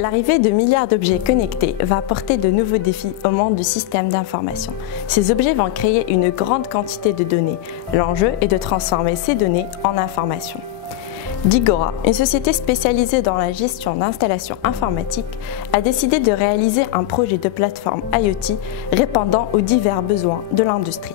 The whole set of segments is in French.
L'arrivée de milliards d'objets connectés va apporter de nouveaux défis au monde du système d'information. Ces objets vont créer une grande quantité de données. L'enjeu est de transformer ces données en informations. Digora, une société spécialisée dans la gestion d'installations informatiques, a décidé de réaliser un projet de plateforme IoT répondant aux divers besoins de l'industrie.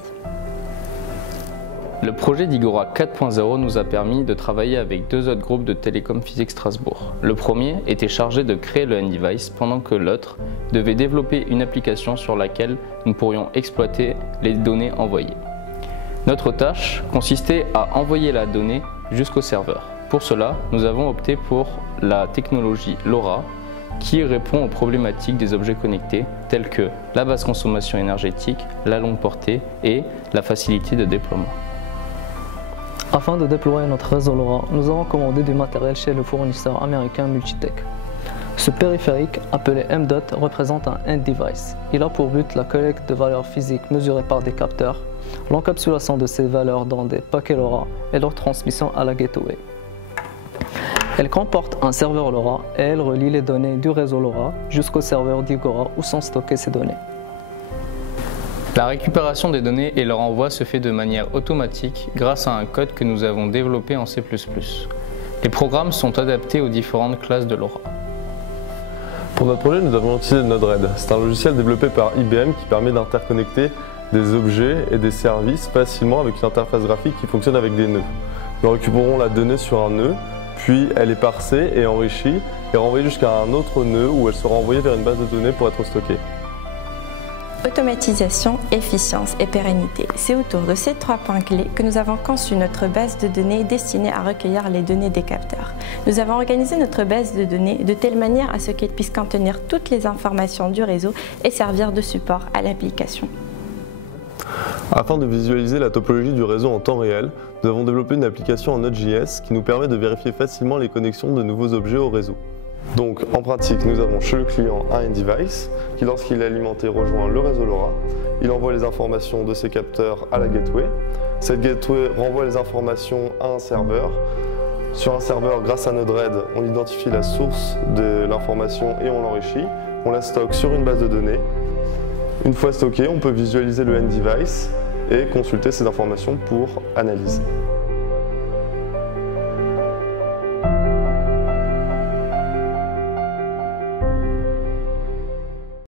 Le projet Digora 4.0 nous a permis de travailler avec deux autres groupes de Télécom Physique Strasbourg. Le premier était chargé de créer le N-Device pendant que l'autre devait développer une application sur laquelle nous pourrions exploiter les données envoyées. Notre tâche consistait à envoyer la donnée jusqu'au serveur. Pour cela, nous avons opté pour la technologie LoRa qui répond aux problématiques des objets connectés tels que la basse consommation énergétique, la longue portée et la facilité de déploiement. Afin de déployer notre réseau LoRa, nous avons commandé du matériel chez le fournisseur américain Multitech. Ce périphérique, appelé M.DOT, représente un N-Device. Il a pour but la collecte de valeurs physiques mesurées par des capteurs, l'encapsulation de ces valeurs dans des paquets LoRa et leur transmission à la gateway. Elle comporte un serveur LoRa et elle relie les données du réseau LoRa jusqu'au serveur Digora où sont stockées ces données. La récupération des données et leur envoi se fait de manière automatique grâce à un code que nous avons développé en C++. Les programmes sont adaptés aux différentes classes de LoRa. Pour notre projet, nous avons utilisé Node-RED. C'est un logiciel développé par IBM qui permet d'interconnecter des objets et des services facilement avec une interface graphique qui fonctionne avec des nœuds. Nous récupérons la donnée sur un nœud, puis elle est parsée et enrichie et renvoyée jusqu'à un autre nœud où elle sera envoyée vers une base de données pour être stockée. Automatisation, efficience et pérennité. C'est autour de ces trois points clés que nous avons conçu notre base de données destinée à recueillir les données des capteurs. Nous avons organisé notre base de données de telle manière à ce qu'elle puisse contenir toutes les informations du réseau et servir de support à l'application. Afin de visualiser la topologie du réseau en temps réel, nous avons développé une application en Node.js qui nous permet de vérifier facilement les connexions de nouveaux objets au réseau. Donc en pratique, nous avons chez le client un N-Device qui, lorsqu'il est alimenté, rejoint le réseau LoRa. Il envoie les informations de ses capteurs à la gateway. Cette gateway renvoie les informations à un serveur. Sur un serveur, grâce à Node-RED, on identifie la source de l'information et on l'enrichit. On la stocke sur une base de données. Une fois stocké, on peut visualiser le N-Device et consulter ces informations pour analyse.